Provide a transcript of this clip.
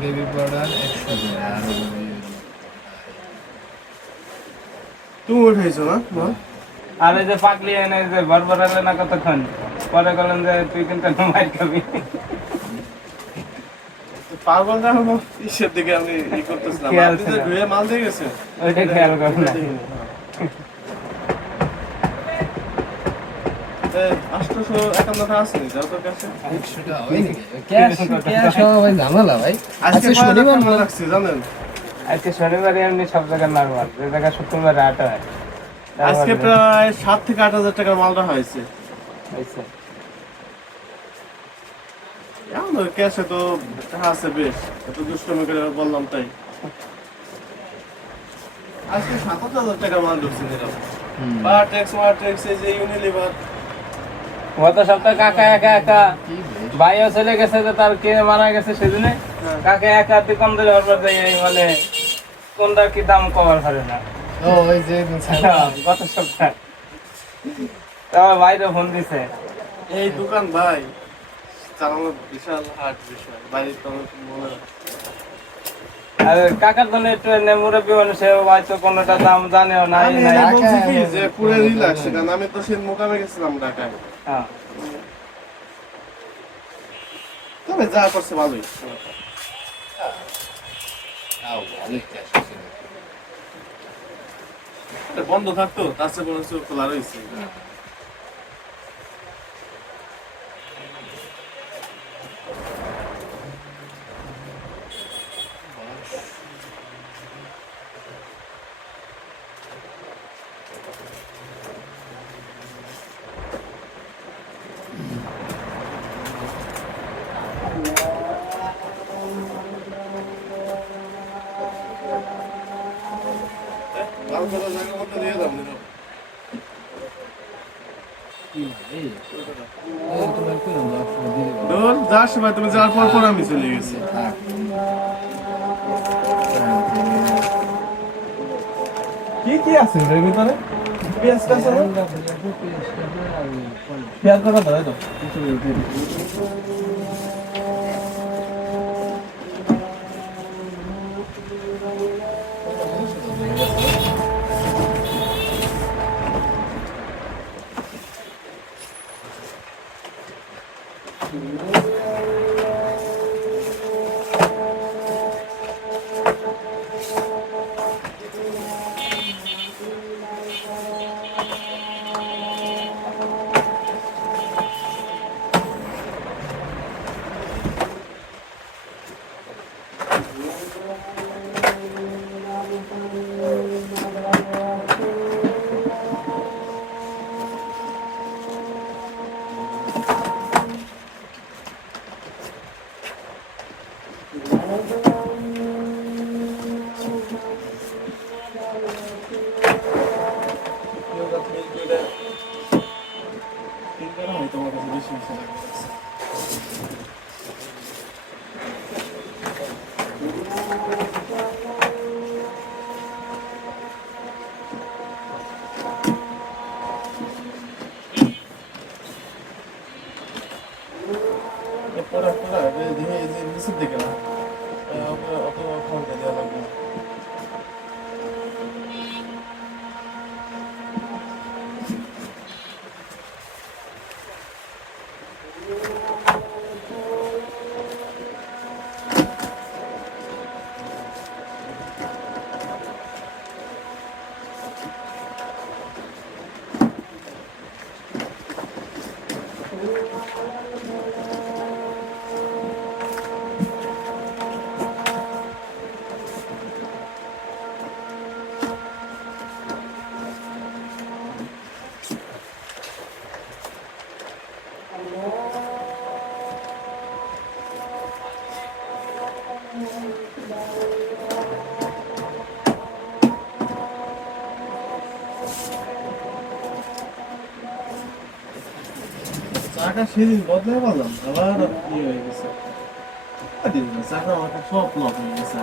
Baby powder 100 করে আর তুমি উঠেছো না আর এই যে পাকলি এনে যে বড়বড়ালে না কতক্ষণ পরে বলেন যে তুই কিন্তু মাইর খাবি। পাগল না হলো ইসের দিকে আমি ই করতেছিলাম খেয়াল আপনি যে ছিল। ধুয়ে মাল দিয়ে গেছে ওইটা খেয়াল করো না। আষ্টশো একান্নটা আছে যাও তোর কাছে 100 টাকা হয় নাকি ক্যাশ ভাই ঝামেলা ভাই আজকে আজকে শনিবার শনিবার লাগছে জানেন আজকে শনিবারে এমনি সব জায়গায় নরমাল, যে জায়গায় শুক্রবারে আট হয়। আজকে প্রায় 7 থেকে 8,000 টাকার মালটা হয়েছে হয়েছে। এখন ক্যাশে তো টাকা আছে বেশ এত দুষ্টমি করে বললাম তাই আজকে 7,000 টাকা মাল ঢুকছে নিলাম মার্টেক্স এই যে ইউনিলিভার গত সপ্তাহে কাকা একা একা ভাইও চলে গেছে, যে তার কে মারা গেছে সেদিনে কাকা একা দোকানদারি হরবার যাই মানে কোনটা কি দাম কভার করে না। ও ওই যে গত সপ্তাহে তারপর ভাইরে ফোন দিছে, এই দোকান ভাই চালানো বিশাল হার্ড বিষয় বাড়ির তো মনে হয় আর কাকার জন্য একটু মুরব্বী মানুষ, হয়তো কোনটা দাম জানেও নাই আমি নাই। এটা বলছি কি যে পুরো রিল্যাক্স কারণ আমি তো সেই মোকামে গেছিলাম ঢাকায় হ্যাঁ তবে যা করছে ভালোই অনেক ক্যাশ আছে এটা বন্ধ থাকতো তার চেয়ে মনে হচ্ছে খোলা রয়েছে লাল করা জায়গা মতো দিয়ে দাম নিলাম এই তোমার কি নাম অপশন দিয়ে দেব ধর যার সময় তুমি যাওয়ার পর পর আমি চলে গেছি থাক কি আছে এর ভিতরে পেঁয়াজ কাঁচা পেঁয়াজ কাটা দাও তো নিচের দিকে না অত ক্ষমতা দেওয়া লাগবে চাকা সেদিন বদলে বললাম আবার কি হয়ে গেছে চাকা আমার সব লক হয়ে গেছে